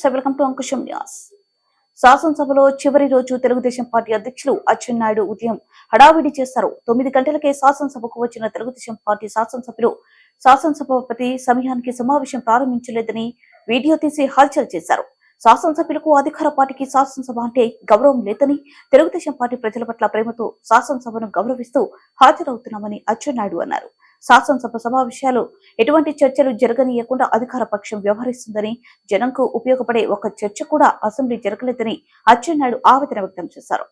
నమస్తే, welcome to Ankusam news. శాసనసభలో చివరి రోజు తెలుగుదేశం పార్టీ అధ్యక్షులు అచ్చెన్నాయుడు ఉదయం హడావిడి చేశారు. 9 గంటలకే శాసనసభకు వచ్చిన తెలుగుదేశం పార్టీ శాసనసభ్యులు శాసనసభాపతి సమయానికి సమావేశం ప్రారంభించలేదని వీడియో తీసి హల్చల్ చేశారు. శాసనసభ్యులకు అధికార పార్టీకి శాసనసభ అంటే గౌరవం లేదని, తెలుగుదేశం పార్టీ ప్రజల పట్ల ప్రేమతో శాసనసభను గౌరవిస్తూ హాజరవుతున్నామని అచ్చెన్నాయుడు అన్నారు. శాసనసభ సమావేశాలు ఎటువంటి చర్చలు జరగనీయకుండా అధికార పక్షం వ్యవహరిస్తుందని, జనంకు ఉపయోగపడే ఒక చర్చ కూడా అసెంబ్లీ జరగలేదని అచ్చెన్నాయుడు ఆవేదన వ్యక్తం చేశారు.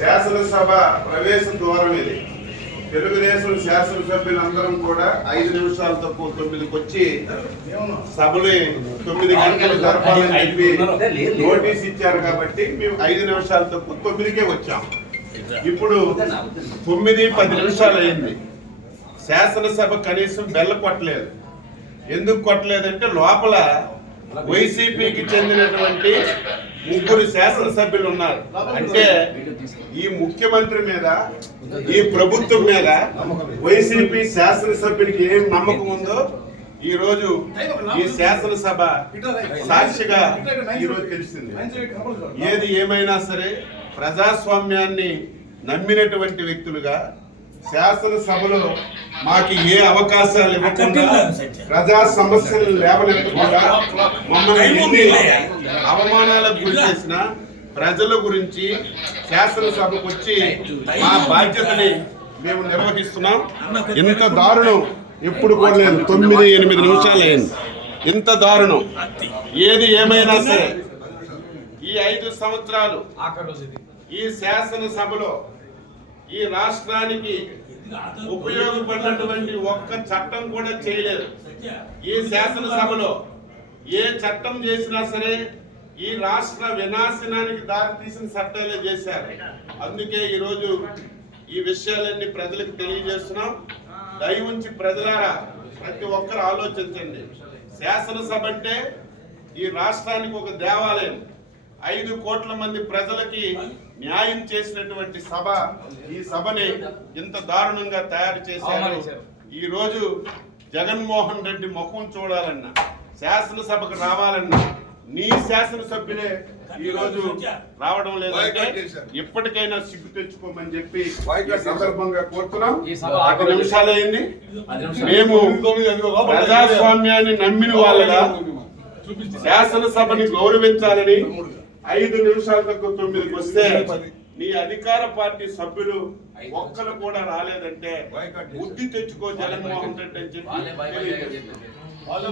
శాసనసభ ప్రవేశ ద్వారం ఇది. తెలుగుదేశం శాసనసభ్యులందరం కూడా 5 నిమిషాలు తక్కువ 9కి వచ్చి సభలు 9 గంటలు జరపాలని చెప్పి నోటీస్ ఇచ్చారు కాబట్టి మేము 5 నిమిషాలు తక్కువ 9కే వచ్చాం. ఇప్పుడు 9:10 నిమిషాలు అయింది. శాసనసభ కనీసం బెల్ల కొట్టలేదు. ఎందుకు కొట్టలేదంటే లోపల వైసీపీకి చెందినటువంటి 3 శాసనసభ్యులు ఉన్నారు. అంటే ఈ ముఖ్యమంత్రి మీద, ఈ ప్రభుత్వం మీద వైసీపీ శాసనసభ్యునికి ఏం నమ్మకం ఉందో ఈ రోజు ఈ శాసనసభ సాక్షిగా ఈరోజు తెలిసింది. ఏది ఏమైనా సరే ప్రజాస్వామ్యాన్ని నమ్మినటువంటి వ్యక్తులుగా శాసనసభలో మాకు ఏ అవకాశాలు ఇవ్వకుండా, ప్రజా సమస్యలు లేవనెత్తకుండా, మమ్మల్ని ఎన్ని అవమానాలకు గురి చేసిన ప్రజల గురించి శాసనసభకు వచ్చి మా బాధ్యతని మేము నిర్వహిస్తున్నాం. ఇంత దారుణం ఎప్పుడు కూడా లేదు. 9-8 నిమిషాలు అయింది. ఇంత దారుణం ఏది ఏమైనా సరే ఈ 5 సంవత్సరాలు ఈ శాసనసభలో ఈ రాష్ట్రానికి ఉపయోగపడినటువంటి ఒక్క చట్టం కూడా చేయలేదు. ఈ శాసనసభలో ఏ చట్టం చేసినా సరే ఈ రాష్ట్ర వినాశనానికి దారితీసిన చట్టాలే చేశారు. అందుకే ఈరోజు ఈ విషయాలన్నీ ప్రజలకు తెలియజేస్తున్నాం. దయ ఉంచి ప్రజలారా ప్రతి ఒక్కరు ఆలోచించండి. శాసనసభ అంటే ఈ రాష్ట్రానికి ఒక దేవాలయం. 5 కోట్ల మంది ప్రజలకి న్యాయం చేసినటువంటి సభ. ఈ సభని ఇంత దారుణంగా తయారు చేశారు. ఈ రోజు జగన్మోహన్ రెడ్డి ముఖం చూడాలన్నా, శాసనసభకు రావాలన్నా నీ శాసనసభ్యులే ఈ రోజు రావడం లేదంటే ఇప్పటికైనా సిగ్గు తెచ్చుకోమని చెప్పి ఈ సందర్భంగా కోరుతున్నాం. 10 నిమిషాలు అయింది. మేము ప్రజాస్వామ్యాన్ని నమ్మిన వాళ్ళగా శాసనసభని గౌరవించాలని 5 నిమిషాల తక్కువ 9కి వస్తే నీ అధికార పార్టీ సభ్యులు ఒక్కరు కూడా రాలేదంటే బుద్ధి తెచ్చుకో జగన్మోహన్ రెడ్డి అని చెప్పి